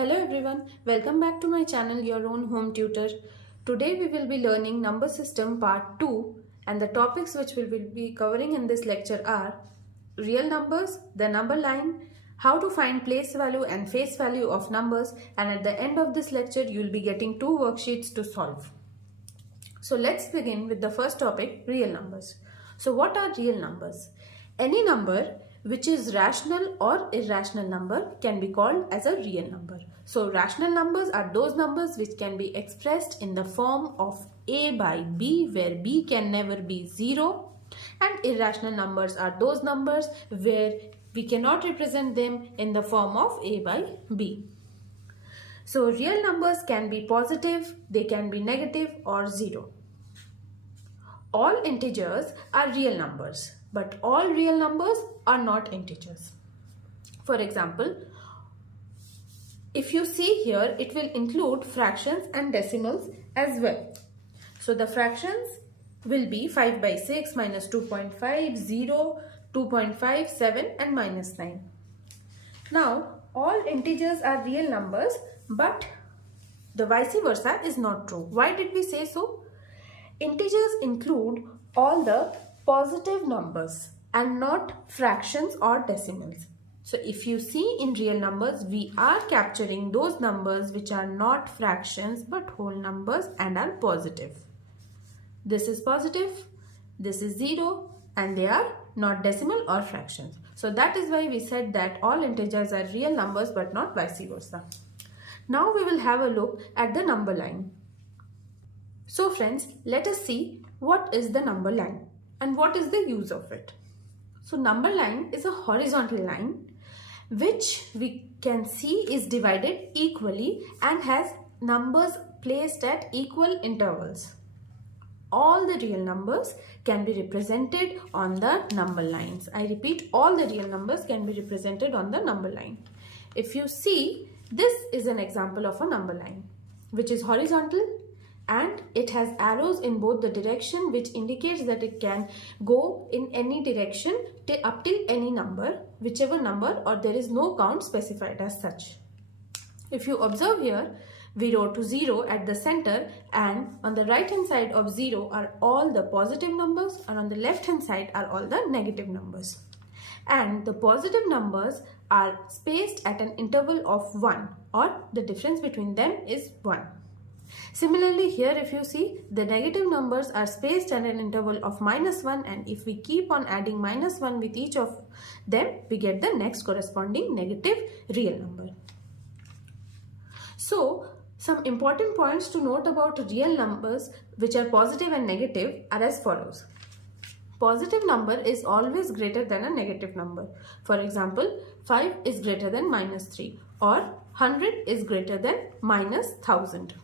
Hello everyone, welcome back to my channel Your Own Home Tutor. Today we will be learning number system part 2 and the topics which we will be covering in this lecture are real numbers, the number line, how to find place value and face value of numbers, and at the end of this lecture you will be getting 2 worksheets to solve. So let's begin with the first topic, real numbers. So what are real numbers? Any number which is rational or irrational number can be called as a real number. So rational numbers are those numbers which can be expressed in the form of a by b, where b can never be 0, and irrational numbers are those numbers where we cannot represent them in the form of a by b. So real numbers can be positive, they can be negative or 0. All integers are real numbers, but all real numbers are not integers. For example, if you see here, it will include fractions and decimals as well. So the fractions will be 5 by 6, minus 2.5, 0, 2.5, 7 and minus 9. Now, all integers are real numbers, but the vice versa is not true. Why did we say so? Integers include all the positive numbers and not fractions or decimals. So if you see in real numbers, we are capturing those numbers which are not fractions but whole numbers and are positive. This is positive, this is 0, and they are not decimal or fractions. So that is why we said that all integers are real numbers but not vice versa. Now we will have a look at the number line. So friends, let us see what is the number line and what is the use of it. So number line is a horizontal line which we can see is divided equally and has numbers placed at equal intervals. All the real numbers can be represented on the number lines. I repeat, all the real numbers can be represented on the number line. If you see, this is an example of a number line which is horizontal and it has arrows in both the direction, which indicates that it can go in any direction up till any number, whichever number, or there is no count specified as such. If you observe here, we wrote to 0 at the center, and on the right hand side of 0 are all the positive numbers and on the left hand side are all the negative numbers. And the positive numbers are spaced at an interval of 1, or the difference between them is 1. Similarly, here if you see, the negative numbers are spaced at an interval of -1, and if we keep on adding -1 with each of them, we get the next corresponding negative real number. So, some important points to note about real numbers which are positive and negative are as follows. Positive number is always greater than a negative number. For example, 5 is greater than -3 or 100 is greater than -1000.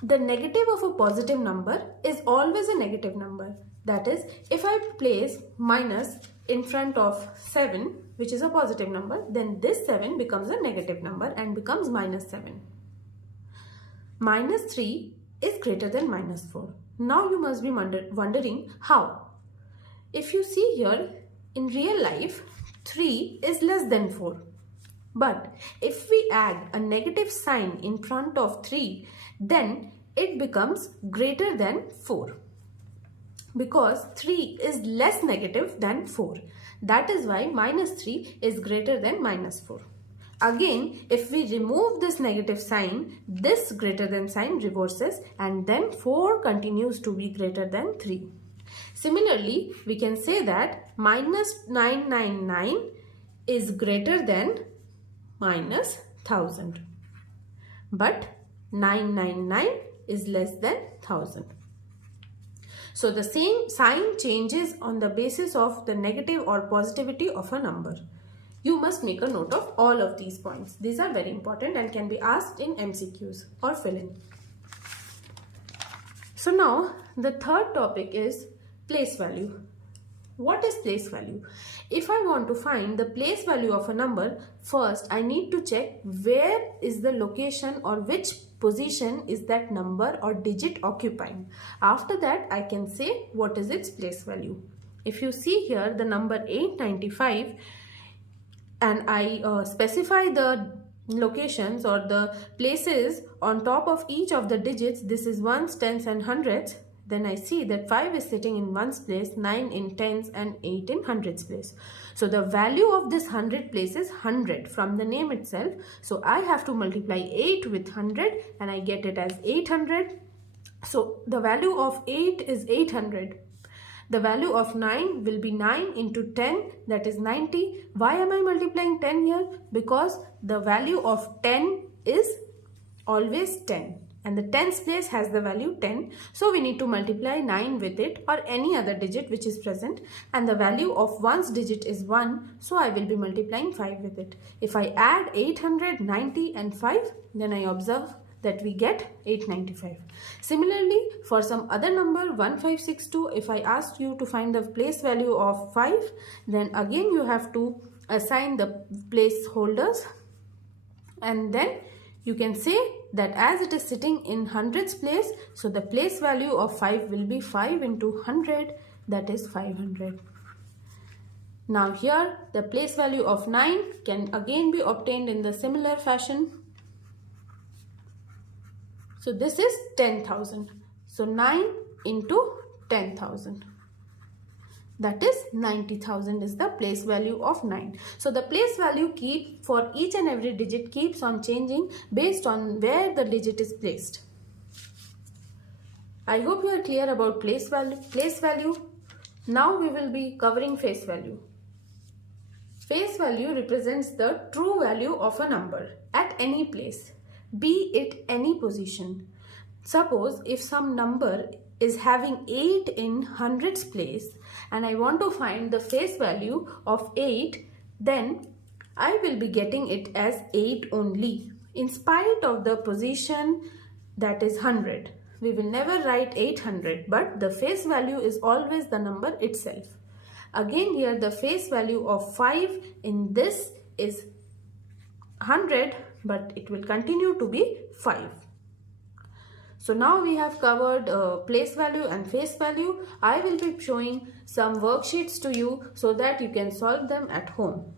The negative of a positive number is always a negative number. That is, if I place minus in front of 7, which is a positive number, then this 7 becomes a negative number and becomes -7. -3 is greater than -4. Now you must be wondering how. If you see here, in real life, 3 is less than 4. But if we add a negative sign in front of 3, then it becomes greater than 4. Because 3 is less negative than 4. That is why -3 is greater than -4. Again, if we remove this negative sign, this greater than sign reverses and then 4 continues to be greater than 3. Similarly, we can say that -999 is greater than -1000. But 999 is less than 1000. So the same sign changes on the basis of the negative or positivity of a number. You must make a note of all of these points. These are very important and can be asked in MCQs or fill-in. So now the third topic is place value. What is place value? If I want to find the place value of a number, first I need to check where is the location or which position is that number or digit occupying. After that, I can say what is its place value. If you see here, the number 895 and I specify the locations or the places on top of each of the digits, this is ones, tens and hundreds, then I see that 5 is sitting in ones place, 9 in tens and 8 in hundreds place. So the value of this 100 place is 100 from the name itself. So I have to multiply 8 with 100 and I get it as 800. So the value of 8 is 800. The value of 9 will be 9 into 10, that is 90. Why am I multiplying 10 here? Because the value of 10 is always 10 and the tens place has the value 10. So we need to multiply 9 with it or any other digit which is present, and the value of one's digit is 1. So I will be multiplying 5 with it. If I add 800, 90 and 5, then I observe that we get 895. Similarly, for some other number 1562, if I asked you to find the place value of 5, then again you have to assign the placeholders, and then you can say that as it is sitting in hundreds place, so the place value of 5 will be 5 into 100, that is 500. Now here the place value of 9 can again be obtained in the similar fashion. So this is 10,000. So 9 into 10,000. That is 90,000 is the place value of 9. So the place value for each and every digit keeps on changing based on where the digit is placed. I hope you are clear about place value. Now we will be covering face value. Face value represents the true value of a number at any place, be it any position. Suppose if some number is having 8 in hundreds place and I want to find the face value of 8, then I will be getting it as 8 only in spite of the position that is 100. We will never write 800, but the face value is always the number itself. Again here the face value of 5 in this is 100, but it will continue to be 5. So now we have covered place value and face value. I will be showing some worksheets to you so that you can solve them at home.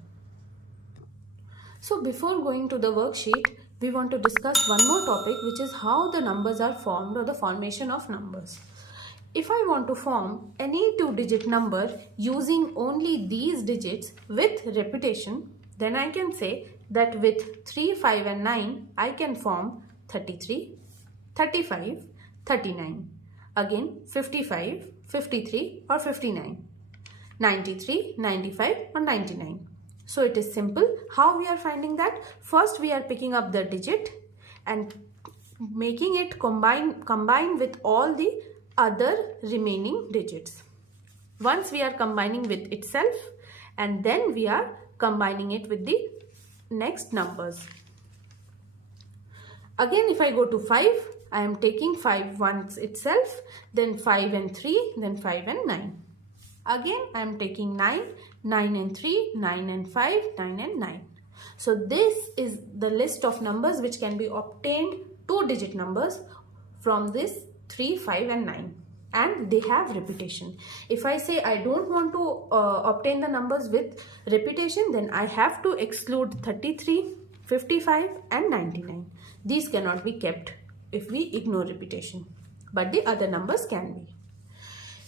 So before going to the worksheet, we want to discuss one more topic, which is how the numbers are formed or the formation of numbers. If I want to form any 2-digit number using only these digits with repetition, then I can say that with 3, 5 and 9, I can form 33, 35, 39, again 55, 53 or 59, 93, 95 or 99. So it is simple. How we are finding that? First we are picking up the digit and making it combine with all the other remaining digits. Once we are combining with itself, and then we are combining it with the next numbers. Again, if I go to 5, I am taking 5 once itself, then 5 and 3, then 5 and 9. Again, I am taking 9, 9 and 3, 9 and 5, 9 and 9. So this is the list of numbers which can be obtained, 2-digit numbers from this 3, 5 and 9. And they have repetition. If I say I don't want to obtain the numbers with repetition, then I have to exclude 33, 55 and 99. These cannot be kept if we ignore repetition, but the other numbers can be.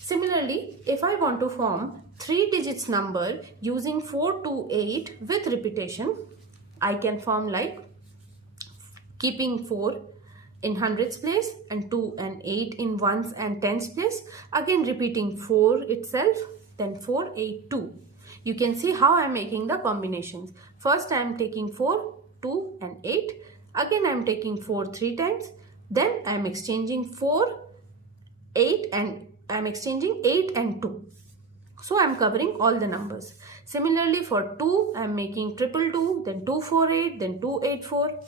Similarly, if I want to form 3 digits number using 4 to 8 with repetition, I can form like keeping 4 in hundreds place and 2 and 8 in ones and tens place. Again repeating 4 itself, then 4, 8, 2. You can see how I am making the combinations. First I am taking 4, 2 and 8. Again I am taking 4 3 times. Then I am exchanging 4, 8 and I am exchanging 8 and 2. So I am covering all the numbers. Similarly for 2, I am making 222, then 248, then 284.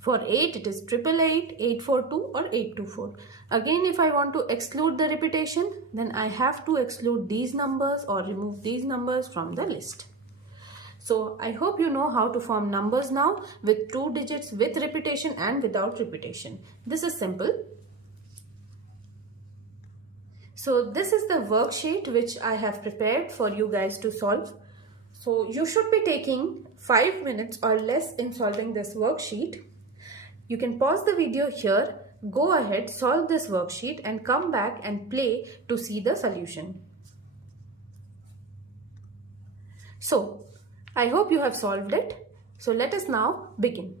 For 8, it is 888, 842 or 824. Again, if I want to exclude the repetition, then I have to exclude these numbers or remove these numbers from the list. So I hope you know how to form numbers now with 2 digits with repetition and without repetition. This is simple. So this is the worksheet which I have prepared for you guys to solve. So you should be taking 5 minutes or less in solving this worksheet. You can pause the video here, go ahead, solve this worksheet and come back and play to see the solution. So, I hope you have solved it. So let us now begin.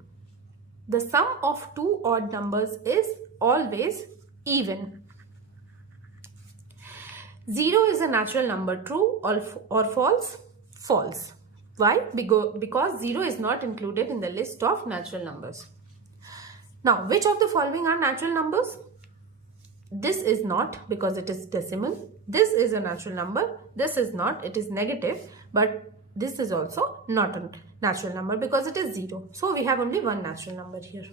The sum of two odd numbers is always even. 0 is a natural number, true or false? False. Why? Because 0 is not included in the list of natural numbers. Now, which of the following are natural numbers? This is not, because it is decimal. This is a natural number. This is not, it is negative. But this is also not a natural number because it is 0. So we have only one natural number here.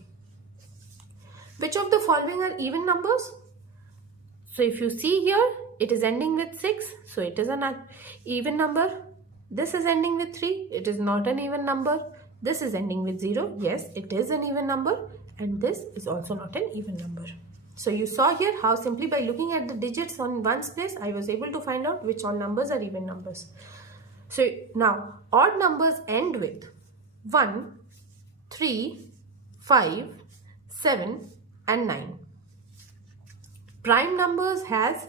Which of the following are even numbers? So if you see here, it is ending with 6. So it is an even number. This is ending with 3. It is not an even number. This is ending with 0. Yes, it is an even number. And this is also not an even number. So you saw here how simply by looking at the digits on ones place, I was able to find out which all numbers are even numbers. So now odd numbers end with 1, 3, 5, 7 and 9. Prime numbers has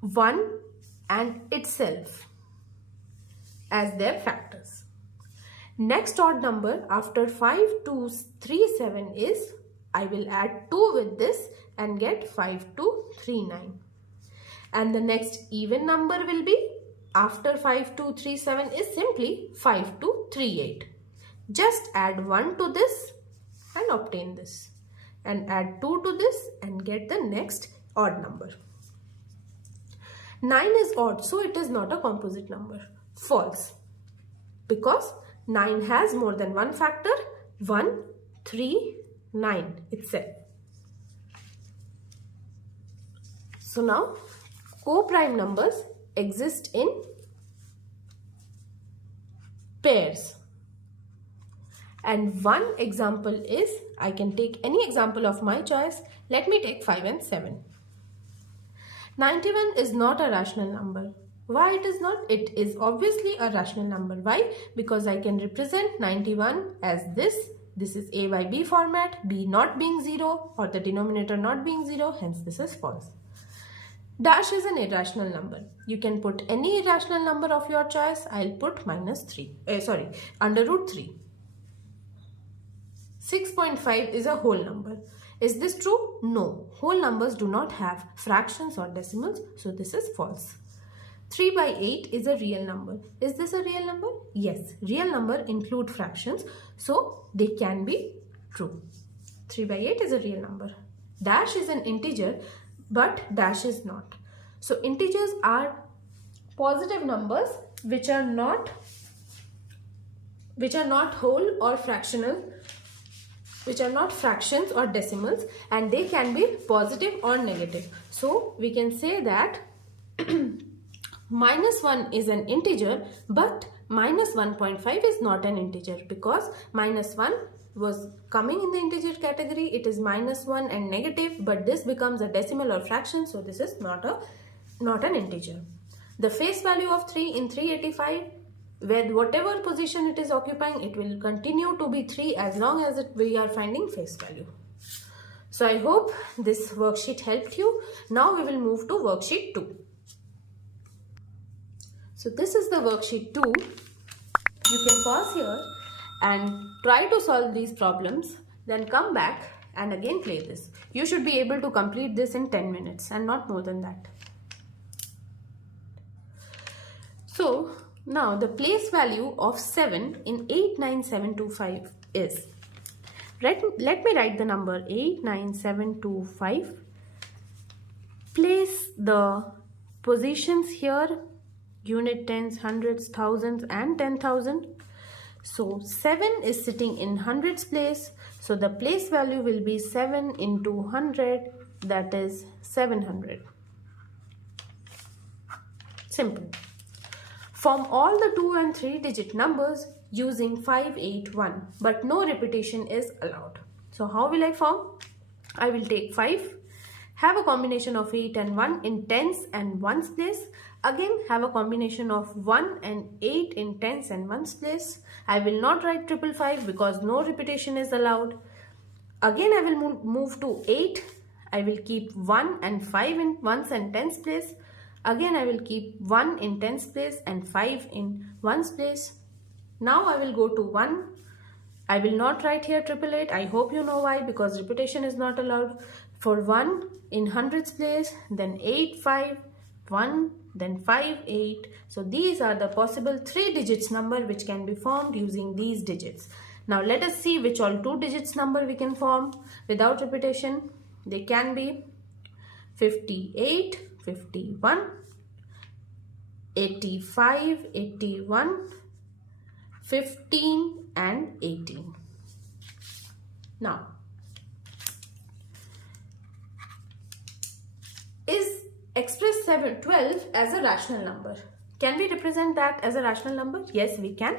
1 and itself as their factors. Next odd number after 5, 2, 3, 7 is, I will add 2 with this and get 5, 2, 3, 9. And the next even number will be after 5, 2, 3, 7 is simply 5, 2, 3, 8. Just add 1 to this and obtain this. And add 2 to this and get the next odd number. 9 is odd, so it is not a composite number. False. Because 9 has more than one factor, 1, 3, 9 itself. So now, co-prime numbers exist in pairs. And one example is, I can take any example of my choice. Let me take 5 and 7. 91 is not a rational number. Why it is not? It is obviously a rational number. Why? Because I can represent 91 as this. This is A by B format, B not being 0 or the denominator not being 0. Hence this is false. Dash is an irrational number. You can put any irrational number of your choice. I'll put under root 3. 6.5 is a whole number. Is this true? No. Whole numbers do not have fractions or decimals. So this is false. 3 by 8 is a real number. Is this a real number? Yes. Real number include fractions. So they can be true. 3 by 8 is a real number. Dash is an integer, but dash is not. So integers are positive numbers which are not whole or fractional, which are not fractions or decimals, and they can be positive or negative. So we can say that minus 1 is an integer, but minus 1.5 is not an integer because minus 1 was coming in the integer category. It is minus 1 and negative, but this becomes a decimal or fraction, so this is not an integer. The face value of 3 in 385, where whatever position it is occupying, it will continue to be 3 as long as we are finding face value. So I hope this worksheet helped you. Now we will move to worksheet 2. So this is the worksheet 2. You can pause here and try to solve these problems, then come back and again play this. You should be able to complete this in 10 minutes and not more than that. So now the place value of 7 in 89725 is, let me write the number 89725. Place the positions here, unit, tens, hundreds, thousands and 10,000. So 7 is sitting in hundreds place. So the place value will be 7 into 100, that is 700. Simple. Form all the 2 and 3 digit numbers using 581, but no repetition is allowed. So how will I form? I will take 5, have a combination of 8 and 1 in tens and ones place. Again, have a combination of 1 and 8 in tens and ones place. I will not write 555 because no repetition is allowed. Again, I will move to 8. I will keep 1 and 5 in ones and tens place. Again, I will keep 1 in tens place and 5 in ones place. Now I will go to 1. I will not write here 888. I hope you know why, because repetition is not allowed. For 1 in hundreds place, then 8 5 1, then 5 8. So these are the possible 3 digits number which can be formed using these digits. Now let us see which all 2 digits number we can form without repetition. They can be 58 51, 85 81, 15 and 18. Now, is express 12 as a rational number? Can we represent that as a rational number? Yes, we can.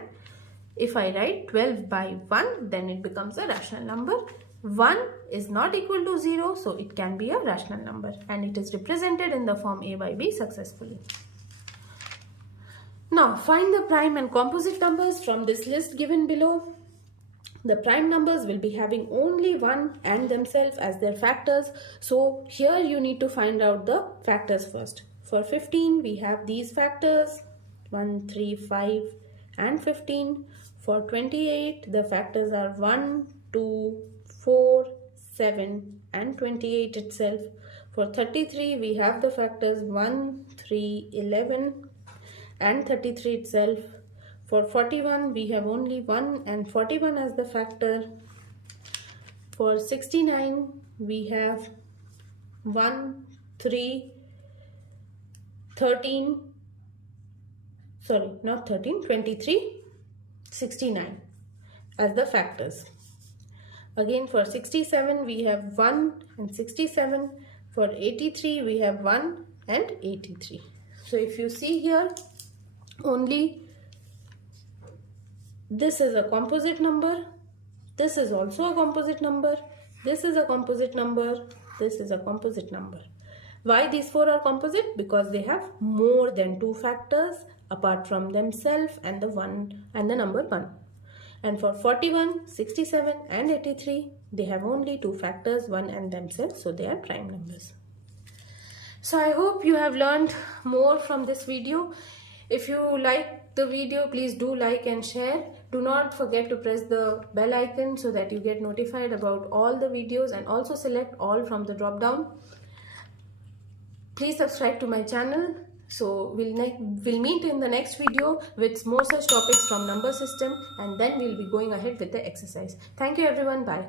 If I write 12 by 1, then it becomes a rational number. 1 is not equal to 0, so it can be a rational number, and it is represented in the form a by b successfully. Now, find the prime and composite numbers from this list given below. The prime numbers will be having only 1 and themselves as their factors. So here you need to find out the factors first. For 15, we have these factors 1, 3, 5 and 15. For 28, the factors are 1, 2, 4, 7 and 28 itself. For 33, we have the factors 1, 3, 11 and 33 itself. For 41, we have only 1 and 41 as the factor. For 69, we have 1, 3, 13, sorry, not 13, 23, 69 as the factors. Again, for 67, we have 1 and 67. For 83, we have 1 and 83. So if you see here, only this is a composite number, this is also a composite number, this is a composite number, this is a composite number. Why these 4 are composite? Because they have more than 2 factors apart from themselves and the 1 and the number 1. And for 41, 67 and 83, they have only 2 factors, 1 and themselves, so they are prime numbers. So I hope you have learned more from this video. If you like the video, please do like and share. Do not forget to press the bell icon so that you get notified about all the videos, and also select all from the drop down. Please subscribe to my channel. So we'll meet in the next video with more such topics from number system, and then we'll be going ahead with the exercise. Thank you everyone. Bye.